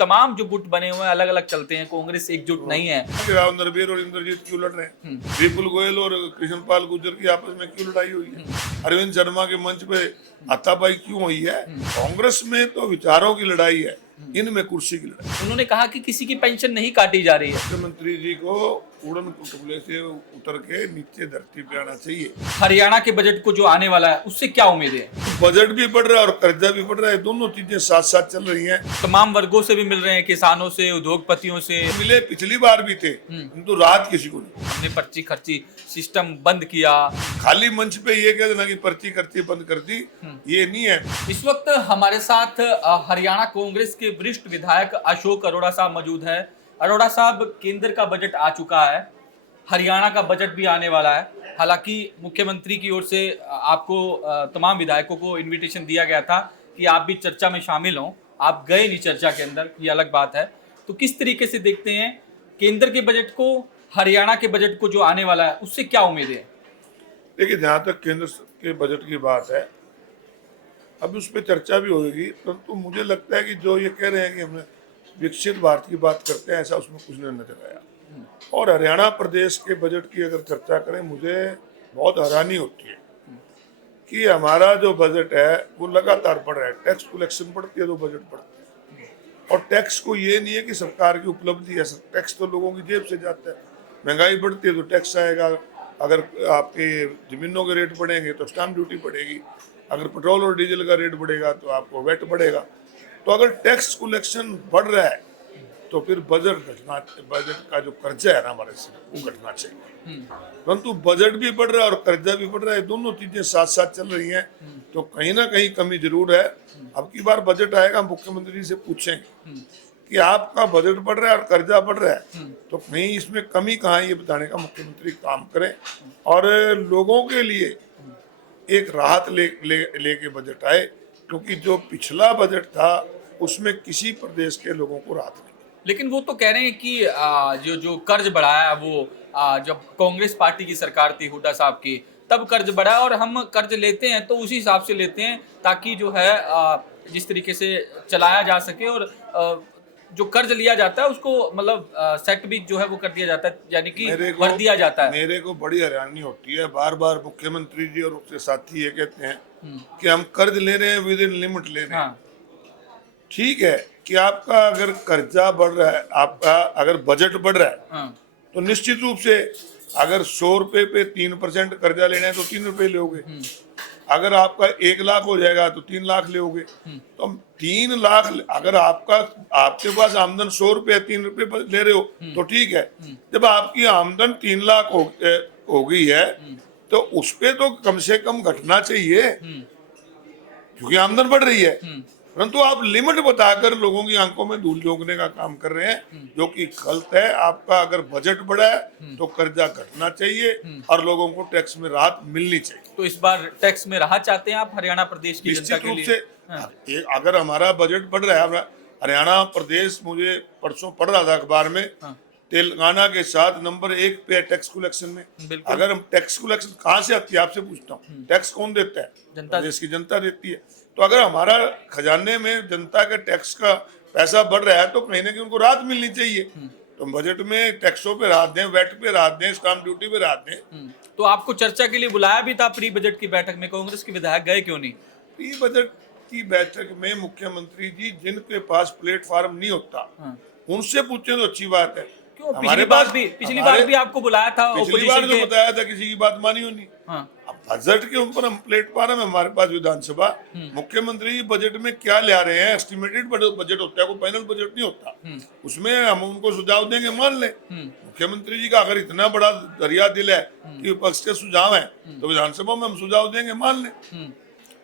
तमाम जो गुट बने हुए हैं अलग अलग चलते हैं, कांग्रेस एकजुट नहीं है। राव नरबीर और इंद्रजीत क्यों लड़ रहे हैं? विपुल गोयल और कृष्णपाल गुर्जर की आपस में क्यों लड़ाई हुई है? अरविंद शर्मा के मंच पे हाथापाई क्यों हुई है? कांग्रेस में तो विचारों की लड़ाई है, इनमें कुर्सी की लड़ाई। उन्होंने कहा कि किसी की पेंशन नहीं काटी जा रही है। मुख्यमंत्री जी को उड़न कुटुबले से उतर के नीचे धरती पे आना चाहिए। हरियाणा के बजट को जो आने वाला है उससे क्या उम्मीद है? बजट भी बढ़ रहा है और कर्जा भी बढ़ रहा है, दोनों चीजें साथ साथ चल रही हैं। तमाम वर्गों से भी मिल रहे हैं, किसानों से, उद्योगपतियों से। मिले पिछली बार भी थे, किंतु राहत किसी को नहीं। हमने पर्ची खर्ची सिस्टम बंद किया। खाली मंच पे ये कह देना कि पर्ची खर्ची बंद कर दी, ये नहीं है। इस वक्त हमारे साथ हरियाणा कांग्रेस के वरिष्ठ विधायक अशोक अरोड़ा साहब मौजूद हैं। अरोड़ा साहब, केंद्र का बजट आ चुका है, हरियाणा का बजट भी आने वाला है। हालांकि मुख्यमंत्री की ओर से आपको तमाम विधायकों को इनविटेशन दिया गया था कि आप भी चर्चा में शामिल हों। आप गए नहीं चर्चा के अंदर, ये अलग बात है। तो किस तरीके से देखते हैं केंद्र के बजट को, हरियाणा के बजट को जो आने वाला है उससे क्या उम्मीद है? देखिए, जहाँ तक केंद्र के बजट की बात है, अब उस पर चर्चा भी होगी, परंतु मुझे लगता है कि जो ये कह रहे हैं कि हमने विकसित भारत की बात करते हैं, ऐसा उसमें कुछ नहीं नजर आया। और हरियाणा प्रदेश के बजट की अगर चर्चा करें, मुझे बहुत हैरानी होती है कि हमारा जो बजट है वो लगातार बढ़ रहा है। टैक्स कलेक्शन बढ़ती है तो बजट बढ़ता है, और टैक्स को ये नहीं है कि सरकार की उपलब्धि है, टैक्स तो लोगों की जेब से जाता है। महंगाई बढ़ती है तो टैक्स आएगा, अगर आपके जमीनों के रेट बढ़ेंगे तो स्टाम्प ड्यूटी बढ़ेगी, अगर पेट्रोल और डीजल का रेट बढ़ेगा तो आपको वैट बढ़ेगा। तो अगर टैक्स कलेक्शन बढ़ रहा है तो फिर बजट का जो कर्जा है ना हमारे से, वो घटना चाहिए। परंतु बजट भी बढ़ रहा है और कर्जा भी बढ़ रहा है, दोनों चीजें साथ साथ चल रही हैं, तो कहीं ना कहीं कमी जरूर है। अब की बार बजट आएगा, मुख्यमंत्री जी से पूछेंगे कि आपका बजट बढ़ रहा है और कर्जा बढ़ रहा है, तो कहीं इसमें कमी कहाँ है, ये बताने का मुख्यमंत्री काम करें और लोगों के लिए एक राहत लेके बजट आए। क्योंकि जो पिछला बजट था उसमें किसी प्रदेश के लोगों को राहत नहीं। लेकिन वो तो कह रहे हैं कि जो जो कर्ज बढ़ाया वो जब कांग्रेस पार्टी की सरकार थी हुड्डा साहब की, तब कर्ज बढ़ा, और हम कर्ज लेते हैं तो उसी हिसाब से लेते हैं ताकि जो है जिस तरीके से चलाया जा सके, और जो कर्ज लिया जाता है उसको मतलब सेट भी जो है वो कर दिया जाता है, यानी कि भर दिया जाता है। मेरे को बड़ी हैरानी होती है, बार बार मुख्यमंत्री जी और उसके साथी ये कहते हैं कि हम कर्ज ले रहे हैं, विद इन लिमिट ले रहे हैं। ठीक है कि आपका अगर कर्जा बढ़ रहा है, आपका अगर बजट बढ़ रहा है, तो निश्चित रूप से अगर 100 रुपए पे 3% कर्जा लेना है तो 3 रुपए लोगे। अगर आपका 1 लाख हो जाएगा तो 3 लाख लोगे। तो 3 लाख अगर आपके पास आमदन 100 रुपए 3 रुपए ले रहे हो तो ठीक है। जब आपकी आमदन 3 लाख हो गई है तो उस पे तो कम से कम घटना चाहिए, क्योंकि आमदन बढ़ रही है। परंतु आप लिमिट बताकर लोगों की आंखों में धूल झोंकने का काम कर रहे हैं, जो कि गलत है। आपका अगर बजट बढ़ा है तो कर्जा घटना चाहिए और लोगों को टैक्स में राहत मिलनी चाहिए। तो इस बार टैक्स में राहत चाहते हैं आप हरियाणा प्रदेश की जनता के लिए? निश्चित रूप से अगर हमारा बजट बढ़ रहा है, हरियाणा प्रदेश, मुझे परसों पढ़ रहा था अखबार में, तेलंगाना के साथ नंबर 1 पे है टैक्स कलेक्शन में। अगर हम टैक्स कलेक्शन कहाँ से आती है आपसे पूछता हूँ, टैक्स कौन देता है? जनता, देश की जनता देती है। तो अगर हमारा खजाने में जनता के टैक्स का पैसा बढ़ रहा है तो कहीं ना कहीं उनको राहत मिलनी चाहिए। तो बजट में टैक्सों पे राहत दें, वैट पे राहत दें, स्टाम्प ड्यूटी पे राहत दें। तो आपको चर्चा के लिए बुलाया भी था प्री बजट की बैठक में, कांग्रेस के विधायक गए क्यों नहीं? प्री बजट की बैठक में मुख्यमंत्री जी, जिनके पास प्लेटफॉर्म नहीं होता उनसे पूछे तो अच्छी बात है। क्यों? पिछली बार भी आपको बुलाया था, पिछली बार जो बताया था किसी की बात मानी होनी। अब बजट के ऊपर हम प्लेटफॉर्म है हमारे पास विधानसभा, मुख्यमंत्री बजट में क्या ले रहे हैं, एस्टिमेटेड बजट होता है, कोई फाइनल बजट नहीं होता। उसमें हम उनको सुझाव देंगे, मान ले। मुख्यमंत्री जी का अगर इतना बड़ा दरिया दिल है कि विपक्ष के सुझाव है तो विधानसभा में हम सुझाव देंगे, मान ले।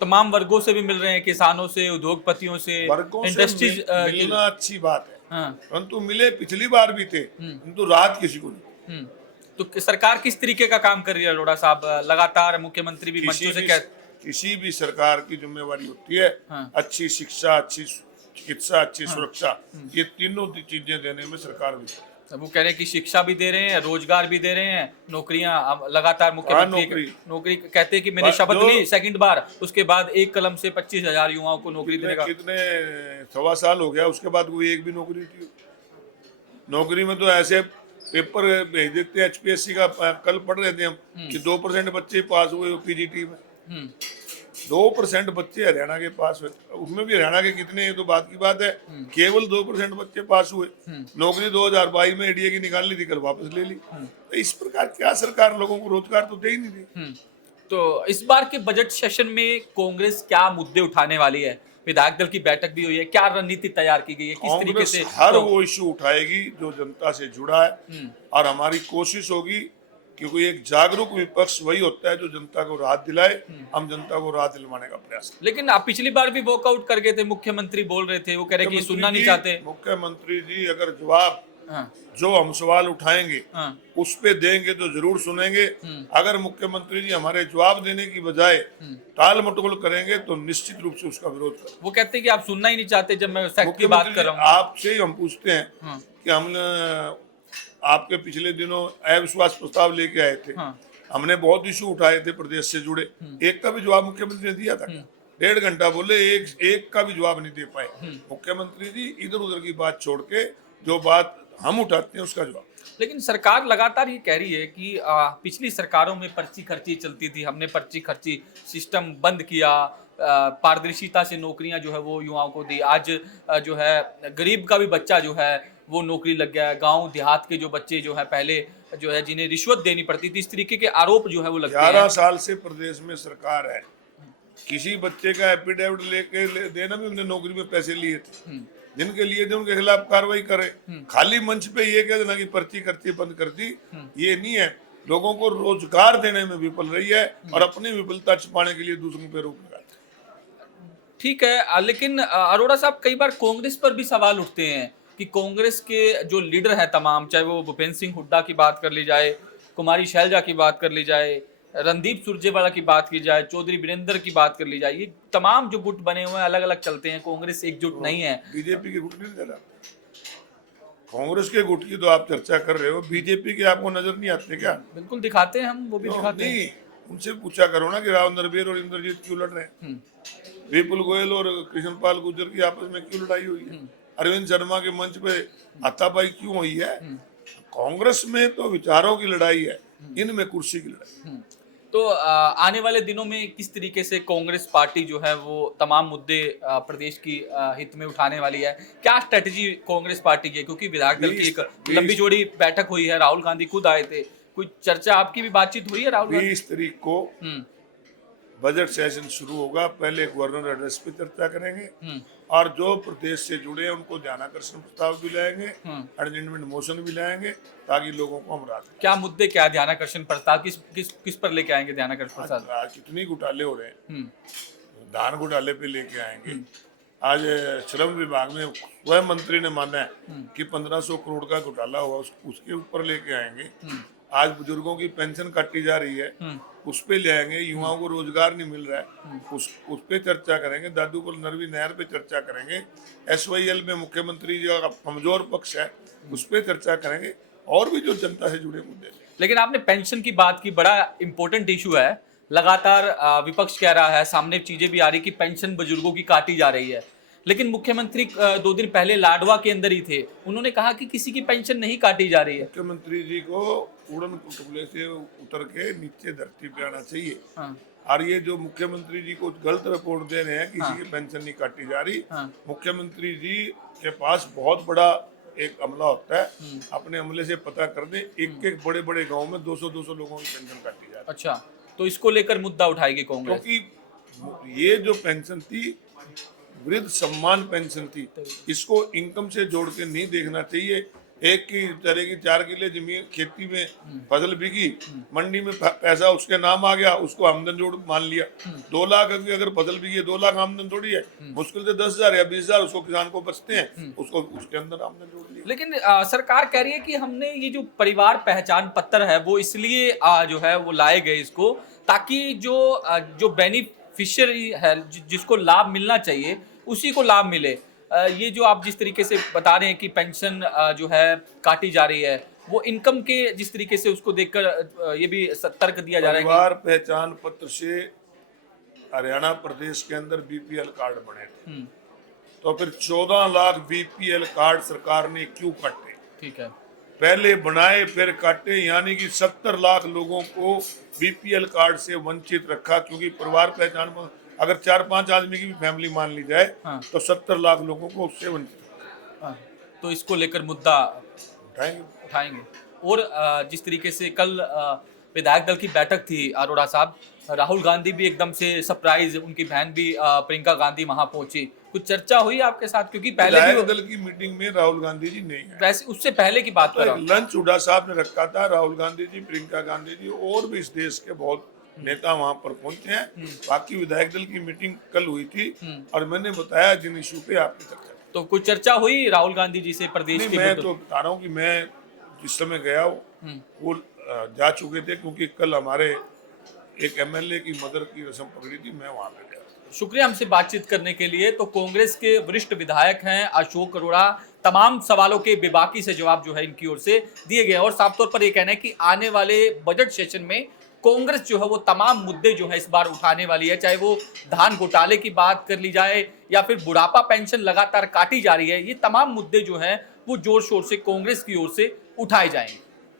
तमाम वर्गों से भी मिल रहे हैं, किसानों से, उद्योगपतियों से, इंडस्ट्रीज मिलना अच्छी बात है। परंतु मिले पिछली बार भी थे, किंतु राहत किसी को नहीं। तो सरकार किस तरीके का काम कर रही है अरोड़ा साहब? लगातार मुख्यमंत्री भी मंचों से किसी भी सरकार की जिम्मेवारी होती है अच्छी शिक्षा, अच्छी चिकित्सा, अच्छी सुरक्षा, ये तीनों चीजें देने में सरकार भी वो कह रहे हैं कि शिक्षा भी दे रहे हैं, रोजगार भी दे रहे हैं, नौकरियां लगातार कहाँ मुख्यमंत्री नौकरी कहते हैं कि मैंने शपथ ली सेकंड बार, उसके बाद एक कलम से 25,000 युवाओं को नौकरी देने का। कितने 1.25 साल हो गया, उसके बाद कोई एक भी नौकरी थी? नौकरी में तो ऐसे पेपर भेज देते हैं HPSC का। कल पढ़ रहे थे हम कि 2% बच्चे पास हुए PGT में। 2% बच्चे हरियाणा के पास हुए, उसमें भी हरियाणा के कितने, ये तो बात की बात है। केवल 2% बच्चे पास हुए। नौकरी 2022 में ADA की निकाल ली थी, कल वापस ले ली। तो इस प्रकार क्या सरकार लोगों को रोजगार तो दे ही नहीं रही। तो इस बार के बजट सेशन में कांग्रेस क्या मुद्दे उठाने वाली है? विधायक दल की बैठक भी हुई है, क्या रणनीति तैयार की गई है, किस तरीके से हर वो इश्यू उठाएगी जो जनता से जुड़ा है, और हमारी कोशिश होगी, क्योंकि एक जागरूक विपक्ष वही होता है जो जनता को राहत दिलाए। हम जनता को राहत दिलवाने का प्रयास करें। लेकिन आप पिछली बार भी वॉकआउट कर गए थे, मुख्यमंत्री बोल रहे थे, वो कह रहे कि सुनना नहीं चाहते। मुख्यमंत्री जी अगर जवाब जो हम सवाल उठाएंगे उस पे देंगे तो जरूर सुनेंगे। अगर मुख्यमंत्री जी हमारे जवाब देने की बजाय टाल मटोल करेंगे तो निश्चित रूप से उसका विरोध करेंगे। वो कहते हैं कि आप सुनना ही नहीं चाहते जब मैं फैक्ट की बात कर रहा हूँ। आपसे ही हम पूछते हैं कि हमने आपके पिछले दिनों अविश्वास प्रस्ताव लेके आए थे, हमने बहुत इशू उठाए थे प्रदेश से जुड़े, एक का भी जवाब मुख्यमंत्री ने दिया था? 1.5 घंटा बोले, एक का भी जवाब नहीं दे पाए। मुख्यमंत्री जी इधर उधर की बात छोड़ के जो बात हम उठाते हैं उसका जवाब। लेकिन सरकार लगातार ये कह रही है कि पिछली सरकारों में पर्ची खर्ची चलती थी, हमने पर्ची खर्ची सिस्टम बंद किया, पारदर्शिता से नौकरियां जो है वो युवाओं को दी। आज जो है गरीब का भी बच्चा जो है वो नौकरी लग गया है, गांव देहात के जो बच्चे जो है पहले जो है जिन्हें रिश्वत देनी पड़ती थी, इस तरीके के आरोप जो है वो लगते हैं। 11 साल से प्रदेश में सरकार है, किसी बच्चे का एफिडेविट लेके देना भी हमने नौकरी में पैसे लिए थे, जिनके लिए थे उनके खिलाफ कार्रवाई करे। खाली मंच पे ये कह देना कि पर्ची खर्ची बंद कर दी, ये नहीं है। लोगों को रोजगार देने में विफल रही है और अपनी विफलता छिपाने के लिए दूसरों पे रोक लगाती है। ठीक है, लेकिन अरोड़ा साहब कई बार कांग्रेस पर भी सवाल उठते हैं कि कांग्रेस के जो लीडर हैं तमाम, चाहे वो भूपेंद्र सिंह हुड्डा की बात कर ली जाए, कुमारी शैलजा की बात कर ली जाए, रणदीप सुरजेवाला की बात की जाए, चौधरी वीरेंद्र की बात कर ली जाए, ये तमाम जो गुट बने हुए हैं अलग अलग चलते हैं, कांग्रेस एकजुट नहीं है। बीजेपी के गुट नहीं दे रहा, कांग्रेस के गुट की तो आप चर्चा कर रहे हो, बीजेपी के आपको नजर नहीं आते क्या? बिल्कुल दिखाते हैं, हम वो भी दिखाते हैं। उनसे पूछा करो ना कि राव नरबीर और इंद्रजीत क्यों लड़ रहे हैं, विपुल गोयल और कृष्णपाल गुर्जर की आपस में क्यों लड़ाई हुई है, अरविंद शर्मा के मंच पे हाथापाई क्यों हुई है? कांग्रेस में तो विचारों की लड़ाई है, इनमें कुर्सी की लड़ाई। तो आने वाले दिनों में किस तरीके से कांग्रेस पार्टी जो है वो तमाम मुद्दे प्रदेश की हित में उठाने वाली है? क्या स्ट्रेटजी कांग्रेस पार्टी की है? क्योंकि विधायक दल की एक लंबी चौड़ी बैठक हुई है, राहुल गांधी खुद आए थे, कोई चर्चा आपकी भी बातचीत हुई है राहुल गांधी? 20 तारीख को बजट सेशन शुरू होगा, पहले गवर्नर एड्रेस पे चर्चा करेंगे और जो प्रदेश से जुड़े हैं उनको ध्यानाकर्षण प्रस्ताव भी लाएंगे, एडजमेंट मोशन भी लाएंगे, ताकि लोगों को हम राहत। क्या मुद्दे, क्या ध्यानाकर्षण प्रस्ताव किस पर लेके आएंगे ध्यानाकर्षण प्रस्ताव? कितनी घोटाले हो रहे हैं, धान घोटाले पे लेके आएंगे। आज श्रम विभाग में वह मंत्री ने माना है कि 1500 करोड़ का घोटाला हुआ, उसके ऊपर लेके आएंगे। आज बुजुर्गों की पेंशन काटी जा रही है, उस पे ले आएंगे। युवाओं को रोजगार नहीं मिल रहा है, उस पे चर्चा करेंगे। दादूपुर नरवी नहर पे चर्चा करेंगे। SYL में मुख्यमंत्री जो कमजोर पक्ष है उस पे चर्चा करेंगे, और भी जो जनता से जुड़े मुद्दे। लेकिन आपने पेंशन की बात की, बड़ा इंपॉर्टेंट इशू है, लगातार विपक्ष कह रहा है, सामने चीजें भी आ रही कि पेंशन बुजुर्गों की काटी जा रही है, लेकिन मुख्यमंत्री 2 दिन पहले लाडवा के अंदर ही थे, उन्होंने कहा कि किसी की पेंशन नहीं काटी जा रही है। मुख्यमंत्री जी को उड़न कुटुबले से उतर के नीचे धरती पे आना चाहिए। और ये जो मुख्यमंत्री जी को गलत रिपोर्ट दे रहे हैं, किसी की पेंशन नहीं काटी जा रही, मुख्यमंत्री जी के पास बहुत बड़ा एक अमला होता है, अपने अमले से पता कर दे, एक बड़े बड़े गाँव में 200-200 लोगों की पेंशन काटी जा रही है। अच्छा, तो इसको लेकर मुद्दा उठाएगी कांग्रेस? क्योंकि ये जो पेंशन थी वृद्ध सम्मान पेंशन थी, इसको इनकम से जोड़ के नहीं देखना चाहिए। एक की तरह की 4 किले जमीन खेती में फसल बिकी, मंडी में पैसा उसके नाम आ गया, उसको आमदन जोड़ मान लिया। 2 लाख की अगर फसल बिकी है, 2 लाख आमदन थोड़ी है, मुश्किल से 10,000 या 20,000 उसको किसान को बचते हैं, उसको उसके अंदर आमदन जोड़ लिया। लेकिन सरकार कह रही है कि हमने ये जो परिवार पहचान पत्र है वो इसलिए जो है वो लाए गए इसको, ताकि जो बेनिफिशियरी है जिसको लाभ मिलना चाहिए उसी को लाभ मिले। ये जो आप जिस तरीके से बता रहे हैं कि पेंशन जो है काटी जा रही है, वो इनकम के जिस तरीके से उसको देखकर ये भी तर्क दिया जा रहा है परिवार पहचान पत्र से हरियाणा प्रदेश के अंदर बीपीएल कार्ड बने थे, कि तो फिर 14 लाख बीपीएल कार्ड सरकार ने क्यों काटे? ठीक है। पहले बनाए फिर काटे, यानी कि 70 लाख लोगों को बीपीएल कार्ड से वंचित रखा, क्योंकि परिवार पहचान अगर 4-5 आदमी की भी फैमिली मान ली जाए हाँ। तो 70 लाख लोगों को उससे वंचित रखा। हाँ, तो इसको लेकर मुद्दा उठाएंगे। उठाएंगे। और जिस तरीके से कल विधायक दल की बैठक थी अरोड़ा साहब, राहुल गांधी भी एकदम से सरप्राइज, उनकी बहन भी प्रियंका गांधी वहां पहुंची, कुछ चर्चा हुई आपके साथ? क्योंकि पहले भी विधायक दल की मीटिंग में राहुल गांधी जी नहीं आए, वैसे उससे पहले की बात तो कर एक रहा हूं। लंच हुड्डा साहब ने रखा था। राहुल गांधी जी, प्रियंका गांधी जी और भी इस देश के बहुत नेता वहां पर पहुंचे हैं। बाकी विधायक दल की मीटिंग कल हुई थी और मैंने बताया जिन इशू पे आपकी चर्चा। तो कुछ चर्चा हुई राहुल गांधी जी से प्रदेश नहीं, के मैं मुद्दों- तो बता रहा हूँ कि मैं जिस समय गया वो जा चुके थे, क्योंकि कल हमारे एक एमएलए की मदर की रस्म पकड़ी थी, मैं वहां पे गया। शुक्रिया हमसे बातचीत करने के लिए। तो कांग्रेस के वरिष्ठ विधायक हैं अशोक अरोड़ा, तमाम सवालों के बेबाकी से जवाब जो है इनकी ओर से दिए गए और साफ तौर पर ये कहना है कि आने वाले बजट सेशन में कांग्रेस जो है वो तमाम मुद्दे जो है इस बार उठाने वाली है, चाहे वो धान घोटाले की बात कर ली जाए या फिर बुढ़ापा पेंशन लगातार काटी जा रही है, ये तमाम मुद्दे जो हैं वो जोर शोर से कांग्रेस की ओर से उठाए जाएंगे।